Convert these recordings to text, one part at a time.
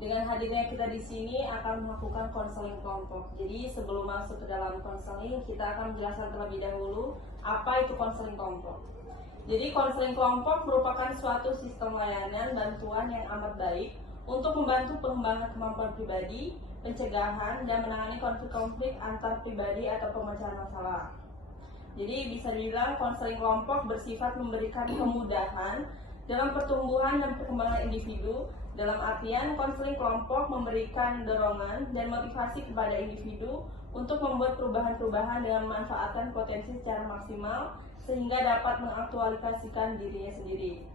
Dengan hadirnya kita di sini akan melakukan konseling kelompok. Jadi sebelum masuk ke dalam konseling, kita akan menjelaskan terlebih dahulu apa itu konseling kelompok. Jadi konseling kelompok merupakan suatu sistem layanan bantuan yang amat baik untuk membantu pengembangan kemampuan pribadi, pencegahan, dan menangani konflik-konflik antar pribadi atau pemecahan masalah. Jadi bisa dibilang konseling kelompok bersifat memberikan kemudahan dalam pertumbuhan dan perkembangan individu. Dalam artian, konseling kelompok memberikan dorongan dan motivasi kepada individu untuk membuat perubahan-perubahan dengan memanfaatkan potensi secara maksimal sehingga dapat mengaktualisasikan dirinya sendiri.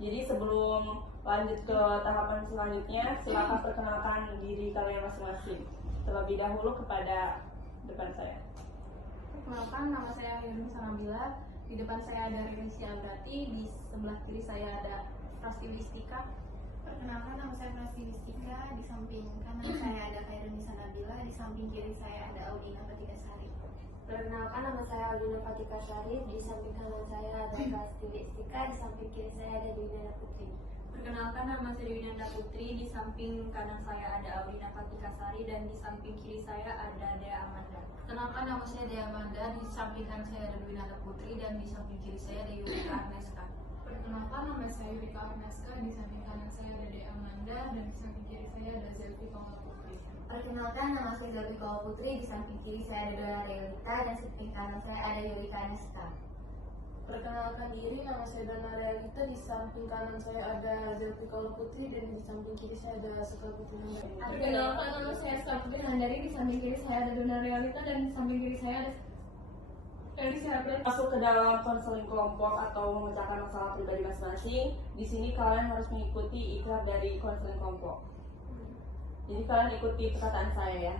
Jadi sebelum lanjut ke tahapan selanjutnya, silakan perkenalkan diri kalian masing-masing. Terlebih dahulu kepada depan saya. Perkenalkan, nama saya Yunus Sanabila. Di depan saya ada Regensia Abrati, di sebelah kiri saya ada Prastiwistika. Perkenalkan, nama saya Prastiwistika. Di samping kanan saya ada Khairun Sanabila, di samping kiri saya ada Audina Patikasari. Perkenalkan, nama saya Audina Patikasari. Di samping kanan saya ada Prastiwistika, di samping kiri saya ada Dwinanda Putri. Perkenalkan, nama saya Dwinanda Putri. Di samping kanan saya ada Audina Patikasari dan di samping kiri saya ada Dea Amanda. Perkenalkan, nama saya Dea Amanda. Di samping kanan saya ada Dwinanda Putri dan di samping kiri saya ada Yurika Arneska. Perkenalkan, nama saya Yurika Arneska. Di samping kanan saya ada Dea Amanda dan di samping kiri saya ada Zelvi Kongol Putri. Perkenalkan, nama saya Zelvi Kongol Putri. Di samping kiri saya ada Dora Realita dan di samping kanan saya ada Yurika Arneska. Perkenalkan diri, nama saya Dana Realita. Di samping kanan saya ada Zelvi Kongol Putri dan di samping kiri saya ada Sekal Putri Handari. Perkenalkan, nama saya Sekal Putri Handari. Di samping kiri saya ada Dona Realita dan di samping kiri saya ada Masuk ke dalam konseling kelompok atau memecahkan masalah pribadi masing-masing. Di sini kalian harus mengikuti ikrar dari konseling kelompok. Jadi kalian ikuti perkataan saya ya.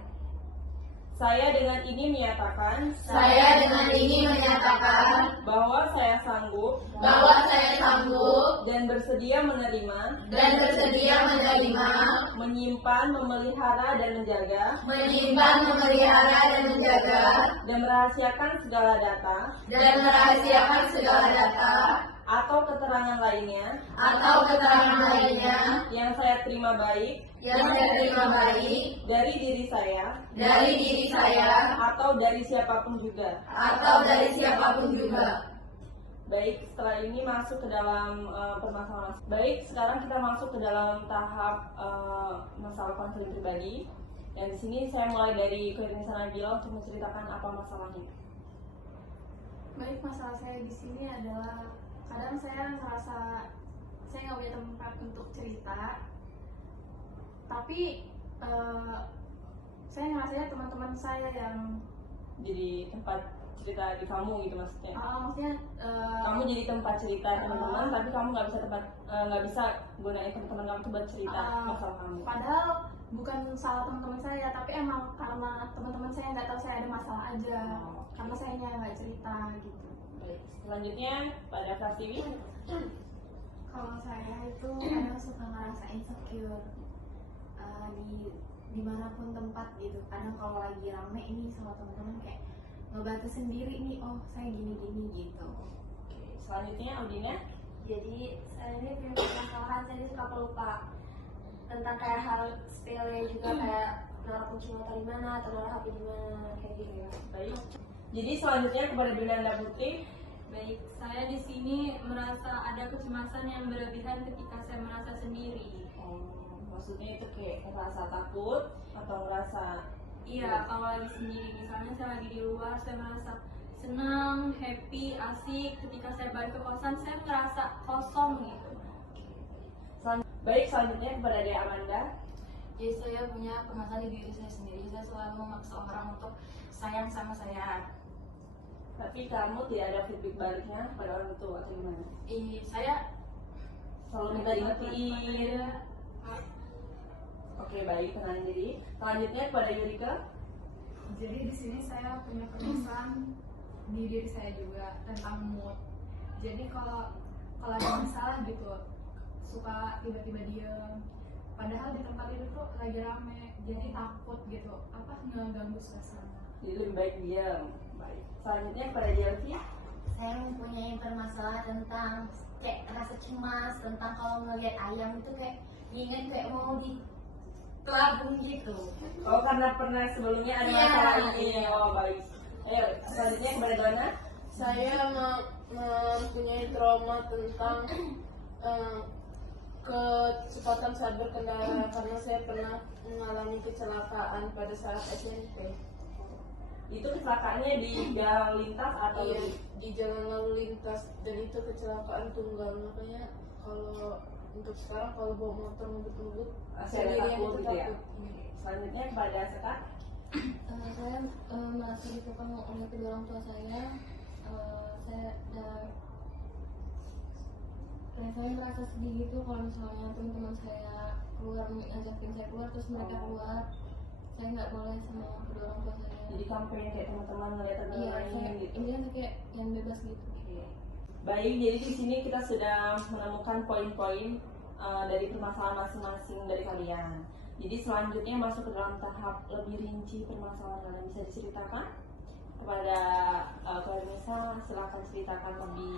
Saya dengan ini menyatakan bahwa saya sanggup dan bersedia menerima menyimpan, memelihara dan menjaga dan merahasiakan segala data atau keterangan lainnya yang saya terima baik dari diri saya atau dari siapapun juga. Baik, setelah ini masuk ke dalam permasalahan. Baik, sekarang kita masuk ke dalam tahap masalah konseling pribadi. Dan di sini saya mulai dari Khairun Sanabila untuk menceritakan apa masalahnya. Baik, masalah saya di sini adalah kadang saya ngerasa saya nggak punya tempat untuk cerita, tapi saya ngerasanya teman-teman saya yang Jadi tempat cerita di kamu gitu maksudnya. maksudnya Kamu jadi tempat cerita teman-teman, tapi kamu nggak bisa gunain teman-teman kamu tuh buat cerita masalah kamu. padahal bukan salah teman-teman saya, tapi emang karena teman-teman saya nggak tahu saya ada masalah aja, karena saya nggak cerita gitu. Baik, selanjutnya pada Prastiwi. Kalau saya itu kadang suka ngerasa insecure dimanapun tempat gitu. Kadang kalau lagi rame ini sama teman-teman kayak ngebantu sendiri nih, oh saya gini-gini gitu. Oke, selanjutnya Audina. Jadi saya ini punya permasalahan, saya ini suka pelupa tentang kayak hal sepele juga, kayak naruh kunci motor di mana atau naruh HP di mana kayak gitu ya. Baik. Jadi selanjutnya kepada Dwinanda Putri. Baik, saya di sini merasa ada kecemasan yang berlebihan ketika saya merasa sendiri. Maksudnya itu kayak merasa takut atau merasa Iya, kalau lagi sendiri, misalnya saya lagi di luar, saya merasa senang, happy, asik. Ketika saya balik ke kosan, saya merasa kosong gitu. Baik, selanjutnya kepada Dea Amanda. Jadi saya punya permasalahan di diri saya sendiri. Saya selalu memaksa orang untuk sayang sama saya. Tapi kamu tidak ada feedback baliknya pada orang tua atau gimana? Saya Selalu minta dimatiin. Oke, baik, tenangin diri. Selanjutnya kepada Yurika. Jadi di sini saya punya permasalahan di diri saya juga tentang mood. Jadi kalau ada masalah gitu, suka tiba-tiba diem. Padahal di tempat itu tuh lagi rame, jadi takut gitu, ngeganggu suasana. Jadi lebih baik diam. Baik. Selanjutnya kepada Jelvi. Saya mempunyai permasalahan tentang rasa cemas, tentang kalau ngelihat ayam itu kayak ingin kayak mau pelabung gitu. Oh, karena pernah sebelumnya ada Iya. masalah ini. Oh, baik. Ayo, selanjutnya kepada Dona. Saya mempunyai trauma tentang kecepatan saat berkendara karena saya pernah mengalami kecelakaan pada saat SMP. Itu kecelakaannya di jalan lintas atau Iya, di jalan lalu lintas, dan itu kecelakaan tunggal. Makanya kalau untuk sekarang kalau bawa motor ngebut-ngebut Saya sendirian takut itu gitu ya? takut. Iya. Selanjutnya kepada Sekar. Saya merasa ditekan oleh kedua orang tua saya. Saya merasa sedih gitu kalau misalnya teman-teman saya keluar ngajakin saya keluar terus mereka keluar, saya nggak boleh sama kedua orang tua saya. Jadi kamu pengen kayak teman-teman ngeliat Iya, teman-teman saya lain gitu. intinya kayak yang bebas gitu. Baik, jadi di sini kita sudah menemukan poin-poin dari permasalahan masing-masing dari kalian. Jadi selanjutnya masuk ke dalam tahap lebih rinci permasalahan kalian. Bisa diceritakan kepada Kak Nisa, silakan ceritakan lebih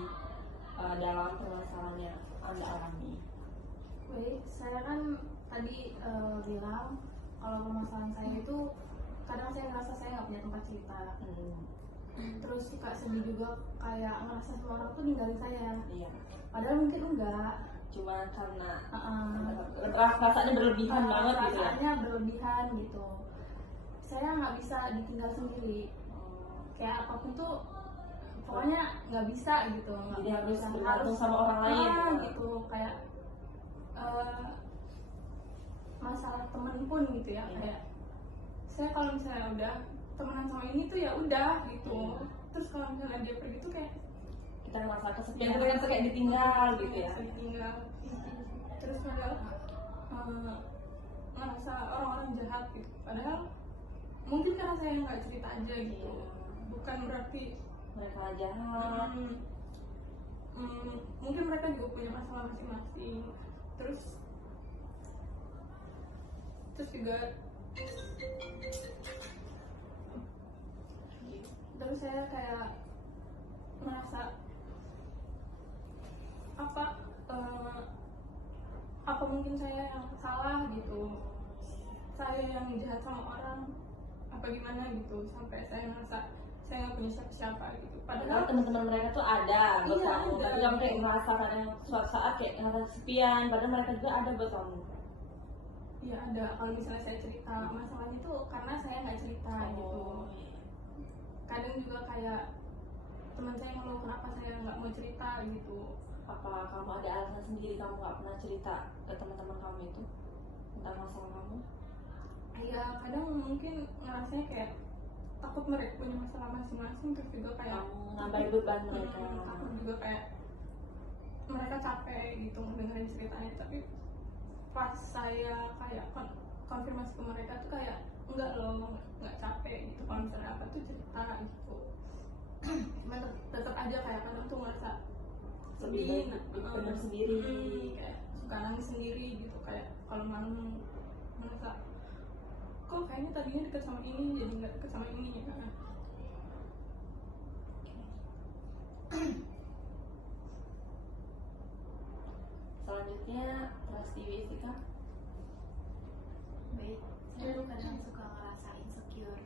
dalam permasalahan yang Anda alami. Baik, saya kan tadi bilang kalau permasalahan saya itu kadang saya ngerasa saya nggak punya tempat cerita. Terus suka sedih juga, kayak ngerasa semua orang tuh ninggalin saya. Iya. Padahal mungkin enggak. Cuma karena Perasaannya perasaannya berlebihan banget gitu ya. Perasaannya berlebihan gitu. Saya nggak bisa ditinggal sendiri. Kayak apapun tuh pokoknya nggak bisa gitu. Jadi harus bisa. bergantung sama orang lain. Gitu. Kayak masalah temen pun gitu ya. Iya. Kayak saya kalau misalnya udah temenan sama ini tuh ya udah gitu. Terus kalau misalnya dia pergi tuh kayak Kita merasa kesepian, kita kan kayak ditinggal gitu ya. ditinggal. Terus padahal ngerasa orang-orang jahat gitu. Padahal mungkin karena saya nggak cerita aja gitu. Bukan berarti Mereka jahat. mungkin mereka juga punya masalah masing-masing. Terus juga terus saya kayak merasa apa mungkin saya yang salah gitu, saya yang jahat sama orang apa gimana gitu, sampai saya merasa saya nggak punya siapa-siapa gitu. Padahal Padahal teman-teman mereka tuh ada buat Iya, kamu, ada. tapi kamu kayak merasa kadang suatu saat kayak ngerasa kesepian, padahal mereka juga ada buat kamu. ya ada, kalau misalnya saya cerita masalahnya itu karena saya nggak cerita gitu. Kadang juga kayak teman saya ngeluh kenapa saya nggak mau cerita gitu. Apa kamu ada alasan sendiri kamu nggak pernah cerita ke teman-teman kamu itu tentang masalah kamu? Ya kadang mungkin ngerasanya kayak takut mereka punya masalah masing-masing, terus juga kayak Kamu nambahin beban mereka. takut juga kayak mereka capek gitu dengerin ceritanya. Tapi pas saya kayak konfirmasi ke mereka tuh kayak enggak loh, nggak capek gitu, kalau misalnya apa tuh cerita gitu. Cuma tetap aja kayak kadang tuh ngerasa Lebih baik bener sendiri. kayak suka nangis sendiri gitu, kayak kalau malam merasa kok kayaknya tadinya deket sama ini jadi nggak deket sama ini ya. Selanjutnya Prastiwi Istika. Baik, saya tuh kadang suka ngerasa insecure.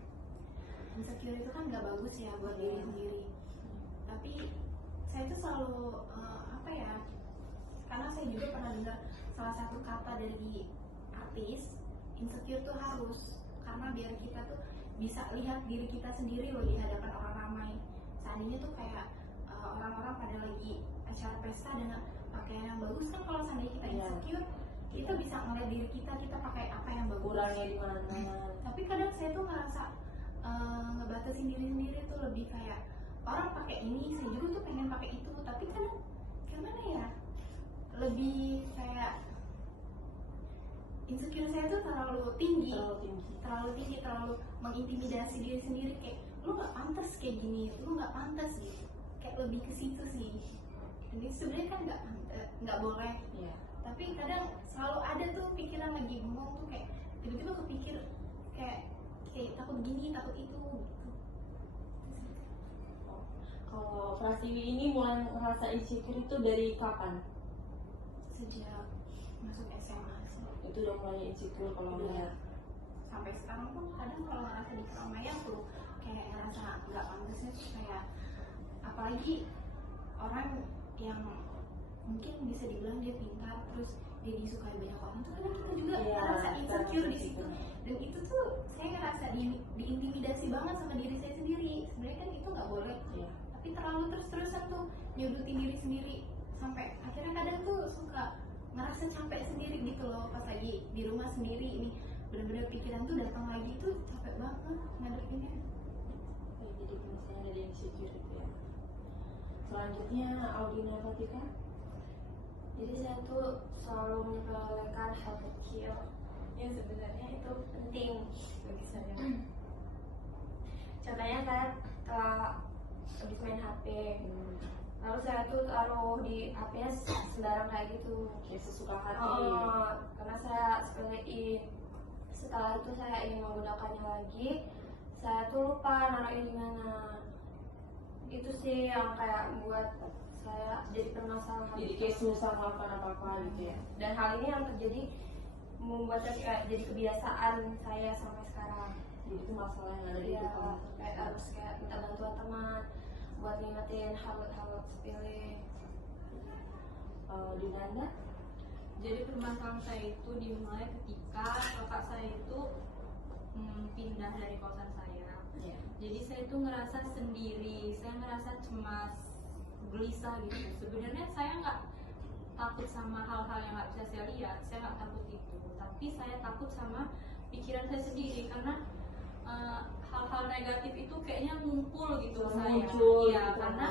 Insecure itu kan nggak bagus ya buat diri sendiri. Tapi saya tuh selalu apa ya? Karena saya juga pernah dengar salah satu kata dari artis, insecure tuh harus, karena biar kita tuh bisa lihat diri kita sendiri loh di hadapan orang ramai. Seandainya tuh kayak orang-orang pada lagi acara pesta dengan pakaian yang bagus, kan kalau seandainya kita Iya. insecure, kita bisa ngeliat diri kita pakai apa yang bagus. Kurangnya di mana? Tapi kadang saya tuh ngerasa ngebatasin diri sendiri tuh lebih kayak orang pakai ini, saya juga tuh pengen pakai itu, tapi kan gimana ya, lebih kayak insecure saya tuh terlalu tinggi, terlalu mengintimidasi diri sendiri, kayak lu nggak pantas kayak gini, lu nggak pantas gitu, kayak lebih ke situ sih. Ini sebenarnya kan nggak boleh, Iya. tapi kadang selalu ada tuh pikiran lagi bengong tuh kayak tiba-tiba kepikir kayak takut gini takut itu gitu. Kalau Prastiwi ini mulai ngerasa insecure itu dari kapan? Sejak masuk SMA sih. Itu itu udah mulai insecure kalau ngeliat. Sampai sekarang pun kadang kalau ngerasa di keramaian tuh kayak ngerasa nggak pantasnya tuh kayak, apalagi orang yang mungkin bisa dibilang dia pintar terus dia disukai banyak orang tuh kadang kita juga Iya, ngerasa kita insecure di ngerasa situ. gitu. Dan itu tuh saya ngerasa diintimidasi banget sama diri saya sendiri. Sebenarnya kan itu nggak boleh, Iya. tapi terlalu terus-terusan tuh nyudutin diri sendiri sampai akhirnya kadang tuh suka ngerasa capek sendiri gitu loh pas lagi di rumah sendiri ini, bener-bener pikiran tuh datang lagi tuh capek banget ngadepinnya. Ya, jadi misalnya ada insecure gitu ya. Selanjutnya Audina Fatika. Jadi saya tuh selalu menyepelekan hal kecil yang sebenarnya itu penting bagi saya. Contohnya saya habis main HP, lalu saya tuh taruh di HP-nya sembarang kayak gitu. Kayak sesuka hati. Karena saya sepelein. Setelah itu saya ingin menggunakannya lagi, saya tuh lupa naruhnya di mana. Itu sih yang kayak membuat saya jadi permasalahan. Jadi kayak susah melakukan apa-apa gitu ya. Dan hal ini yang terjadi membuat saya kayak jadi kebiasaan saya sampai sekarang. Jadi itu masalah yang ada di Iya, hidup kamu. kayak harus kayak minta bantuan teman buat ngingetin hal-hal sepele. Dinanda. Jadi permasalahan saya itu dimulai ketika kakak saya itu pindah dari kosan saya. Iya. Jadi saya itu ngerasa sendiri, saya ngerasa cemas, gelisah gitu. Sebenarnya saya nggak takut sama hal-hal yang nggak bisa saya lihat, saya nggak takut itu. Tapi saya takut sama pikiran saya sendiri karena hal-hal negatif itu kayaknya ngumpul gitu saya. Muncul Iya, gitu. karena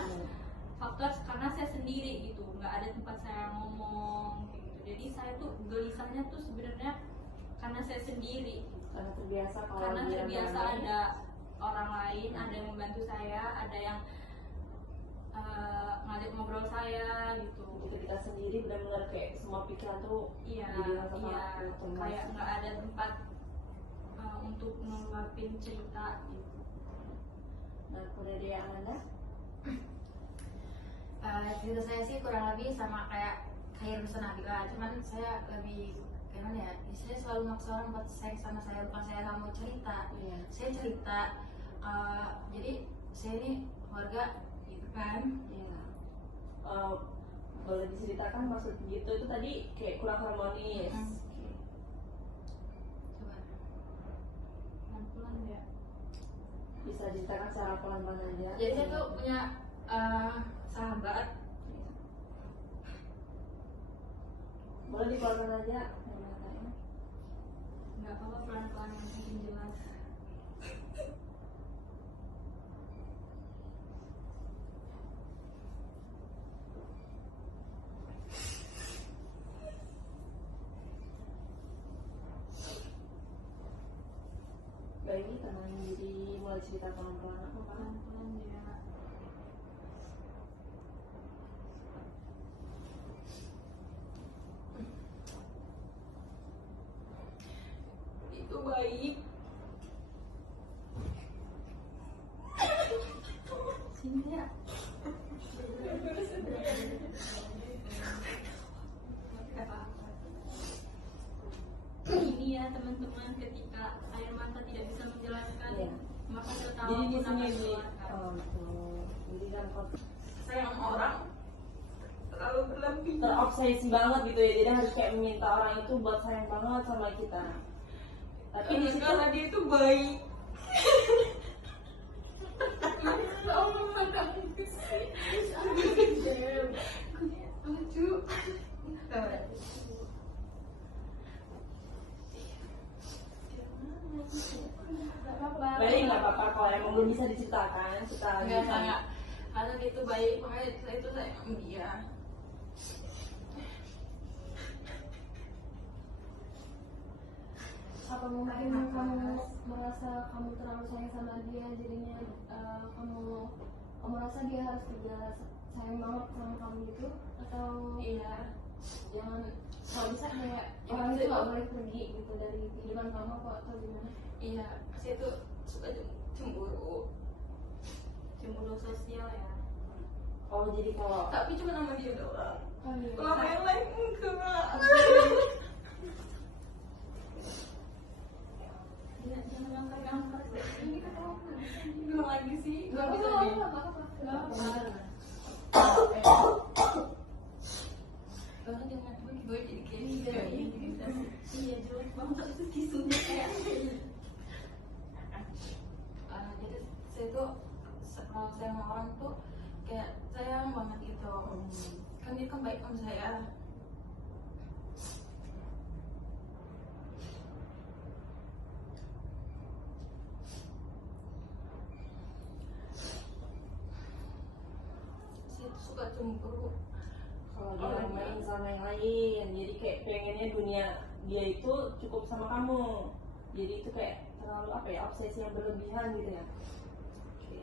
faktor karena saya sendiri gitu, nggak ada tempat saya ngomong kayak gitu. Jadi saya tuh gelisahnya tuh sebenarnya karena saya sendiri. Karena terbiasa kalau Karena dia terbiasa ramai. ada orang lain, ada yang membantu saya, ada yang ngajak ngobrol saya gitu. Begitu kita sendiri benar-benar kayak semua pikiran tuh Iya, jadi rasa iya, takut, cemas. kayak nggak ada tempat untuk ngeluapin cerita gitu. Nah, kemudian dia Ananda. Cerita saya sih kurang lebih sama kayak Rusun Nabila, cuman saya lebih gimana ya, saya selalu maksa orang buat sayang sama saya, bukan saya nggak mau cerita. Iya. Saya cerita, jadi saya ini keluarga gitu kan. Iya. Boleh diceritakan maksud gitu itu tadi kayak kurang harmonis. Oke. Coba. Pelan-pelan ya. Bisa diceritakan secara pelan-pelan aja. Jadi saya tuh punya sahabat. Boleh dikeluarkan aja kata-katanya. Nggak apa-apa, pelan-pelan yang penting jelas. Baik, tenangin diri, mulai cerita pelan-pelan apa Pak? Pelan-pelan ya. Itu baik. Sini ya. Ini ya teman-teman, ketika air mata tidak bisa menjelaskan, Iya. maka tertawa Jadi di pun sini akan di keluarkan. betul. Jadi kan Sayang orang terlalu berlebih. terobsesi banget gitu ya. Jadi harus kayak meminta orang itu buat sayang banget sama kita. Tapi di situ Karena dia itu baik. Allah kamu lucu. baik nggak apa-apa kalau emang belum bisa diceritakan kita Enggak. Karena dia itu baik, makanya saya itu sayang sama dia. Apa mungkin kamu merasa kamu terlalu sayang sama dia, jadinya kamu merasa dia harus juga sayang banget sama kamu gitu? Atau Iya. jangan, kalau bisa kayak Ya, orang itu maksud- nggak boleh pergi gitu dari kehidupan kamu kok, atau gimana? Iya, saya tuh suka cemburu. Cemburu sosial ya. oh jadi kalau Tapi cuma sama dia doang. Oh iya. Kalau sama yang lain enggak. banget itu tisunya kayak jadi saya tuh kalau saya sama orang tuh kayak sayang banget gitu. Kan dia kan baik sama saya. Saya tuh suka cemburu. Kalau dia main sama yang lain, jadi kayak pengennya dunia dia itu cukup sama kamu. Jadi itu kayak terlalu apa ya, obsesi yang berlebihan gitu ya. Oke.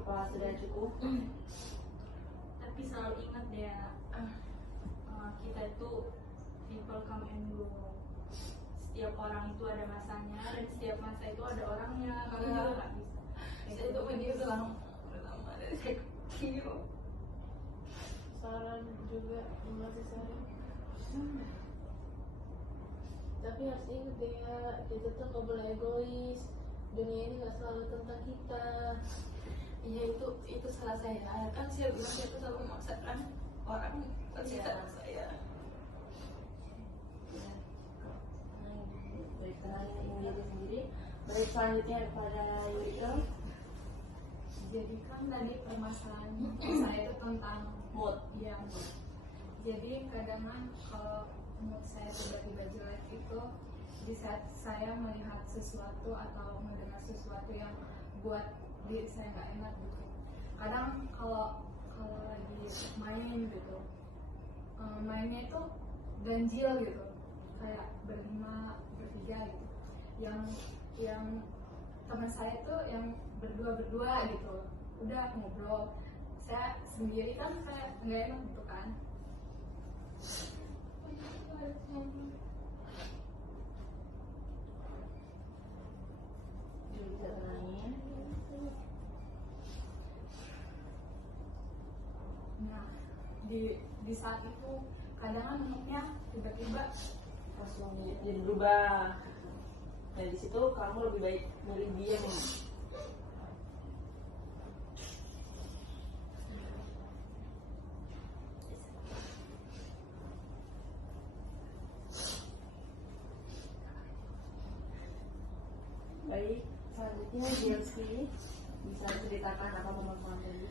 Apa sudah cukup? tapi selalu ingat deh kita itu people come and go. Setiap orang itu ada masanya dan setiap masa itu ada orangnya. Kamu juga nggak bisa. Saya tuh dia bilang pertama dari saya kecil. Saran juga masih saya. Tapi harus ingat deh ya, kita tuh nggak boleh egois. Dunia ini nggak selalu tentang kita. Iya itu salah saya. Kan saya bilang saya tuh selalu memaksakan orang cinta sama saya. Baik, tenangin diri sendiri. Baik, selanjutnya kepada Yurika. Jadi kan tadi permasalahan saya itu tentang Mood. ya mood. Jadi kadang kalau mood saya tiba-tiba jelek itu di saat saya melihat sesuatu atau mendengar sesuatu yang buat diri saya nggak enak gitu. Kadang kalau lagi main gitu, mainnya itu ganjil gitu, kayak berlima, bertiga gitu. Yang teman saya tuh yang berdua gitu, udah ngobrol. Saya sendiri kan kayak nggak enak gitu kan. Bisa tenangin. Nah, di saat itu kadang moodnya tiba-tiba Langsung jadi berubah. Nah di situ kamu lebih baik milih diam. Baik, selanjutnya Jelski bisa ceritakan apa permasalahan tadi?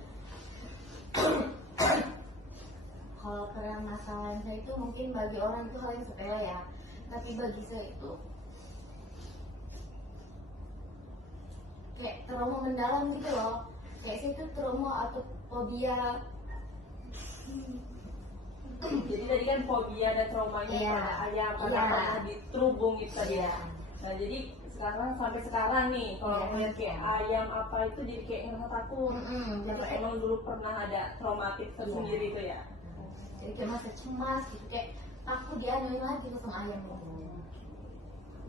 Kalau permasalahan saya itu mungkin bagi orang itu hal yang sepele ya, tapi bagi saya itu kayak trauma mendalam gitu loh. Kayak saya itu trauma atau fobia. Jadi tadi kan fobia dan traumanya Iya. pada ayam karena Iya. pernah diterubung itu tadi. Iya. Nah jadi sekarang sampai sekarang nih kalau Iya. ngeliat kayak ayam apa itu jadi kayak ngerasa takut. Jadi Karena kayak emang dulu pernah ada traumatik tersendiri itu ya. jadi kayak masa cemas gitu, kayak takut dianuin lagi tuh sama ayam itu.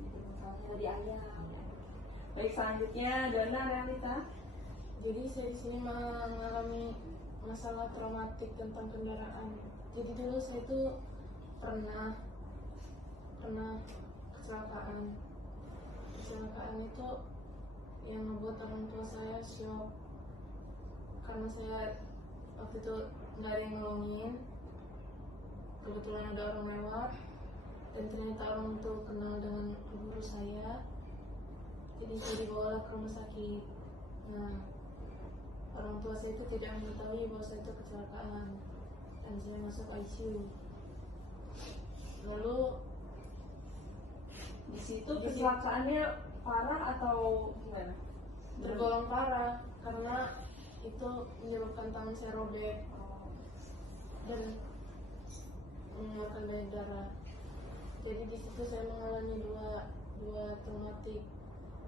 Misalnya di ayam. Baik, selanjutnya Dona Realita. Jadi saya di sini mengalami masalah traumatik tentang kendaraan. Jadi dulu saya itu pernah kecelakaan. Kecelakaan itu yang membuat orang tua saya shock karena saya waktu itu nggak ada yang nolongin. Kebetulan ada orang lewat dan ternyata orang itu kenal dengan guru saya. Jadi saya dibawa ke rumah sakit. Nah, orang tua saya itu tidak mengetahui bahwa saya itu kecelakaan dan saya masuk ICU. Lalu Di situ kecelakaannya parah atau gimana? tergolong parah karena itu menyebabkan tangan saya robek dan mengeluarkan banyak darah. Jadi di situ saya mengalami dua traumatik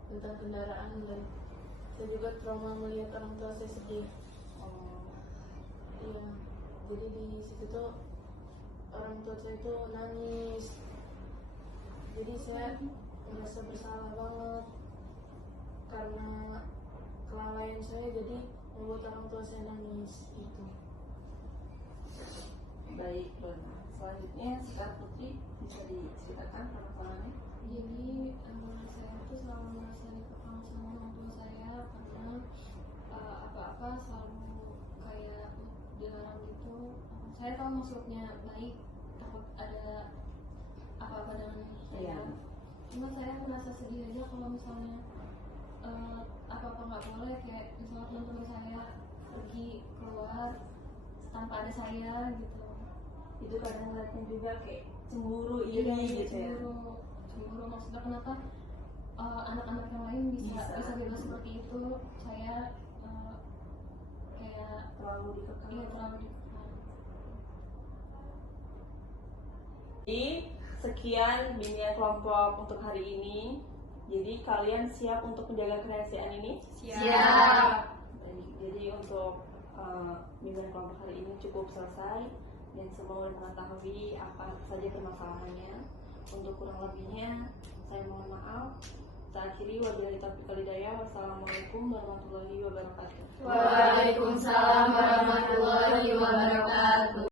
tentang kendaraan dan saya juga trauma melihat orang tua saya sedih. Iya, jadi di situ tuh orang tua saya itu nangis. Jadi saya merasa bersalah banget karena kelalaian saya jadi membuat orang tua saya nangis gitu. Baik, Dona. Selanjutnya Sekar Putri bisa diceritakan permasalahannya? Jadi saya tuh selalu merasa dikekang sama orang tua saya karena apa-apa selalu kayak dilarang gitu. Saya tahu maksudnya baik, takut ada apa-apa dengan saya. Iya. Cuma saya merasa sedih aja kalau misalnya apa-apa nggak boleh, kayak misalnya teman-teman saya pergi keluar tanpa ada saya gitu. Itu kadang ngeliatnya juga kayak cemburu, iri gitu ya. Cemburu maksudnya kenapa anak-anak yang lain bisa bebas seperti itu, saya kayak Terlalu dikekang. iya terlalu dikekang. Jadi sekian bimbingan kelompok untuk hari ini. Jadi kalian siap untuk menjaga kerahasiaan ini? Siap. Jadi untuk bimbingan kelompok hari ini cukup selesai dan semua mengetahui apa saja permasalahannya. Untuk kurang lebihnya saya mohon maaf. Saya akhiri, wabillahi taufiq wal hidayah. Wassalamualaikum warahmatullahi wabarakatuh. Waalaikumsalam warahmatullahi wabarakatuh.